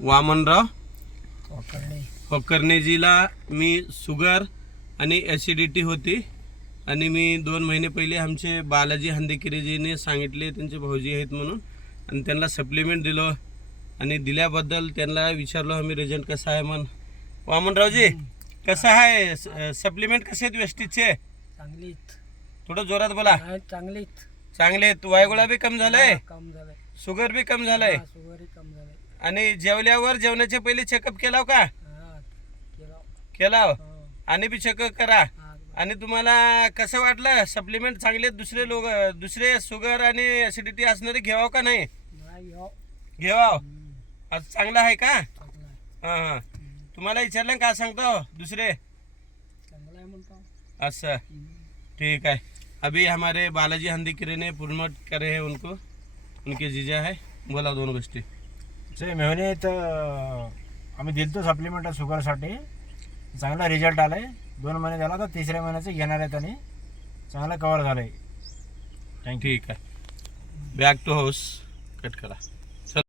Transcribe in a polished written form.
वामनराव होकर्णेजीला मी sugar आणि acidity होती आणि मी 2 महिने पहिले आमचे बालाजी हंदेकिरेजीने सांगितले, त्यांचे भाऊजी आहेत म्हणून, आणि त्यांना सप्लिमेंट दिलं आणि दिल्याबद्दल त्यांना विचारलो आम्ही रिझल्ट कसा आहे म्हणून. वामनरावजी कसं आहे सप्लिमेंट कसे आहेत वेस्टीजचे? चांगलीत. थोडं जोरात बोला. चांगलीत. चांगले. वायगोळा बी कम झालाय, कम झालंय. शुगर बी कम झालाय. शुगर कम झालंय. आणि जेवल्यावर जेवणाच्या पहिले चेकअप केलाव का? केला. केलाव. आणि बी चेकअप करा. आणि तुम्हाला कसं वाटलं सप्लिमेंट चांगले? दुसरे शुगर आणि ॲसिडिटी असणारे घेवाव का नाही? घेवाव. आज चांगलं आहे का? हां हां. तुम्हाला विचारलं का सांगतो दुसरे? चांगला आहे म्हणतो. अच्छा ठीक है. अभी हमारे बालाजी हंदीकिरे ने प्रमोट करे हैं उनको, उनके जीजा है. बोला 2 गोष्टी. ते मेहनत आम्ही दिलतो सप्लिमेंट शुगरसाठी. चांगला रिझल्ट आला आहे. 2 महिने झाला तर 3ऱ्या महिन्याचं घेणार आहेत आणि चांगलं कवर झालं आहे. ठीक आहे. Back to house. कट करा.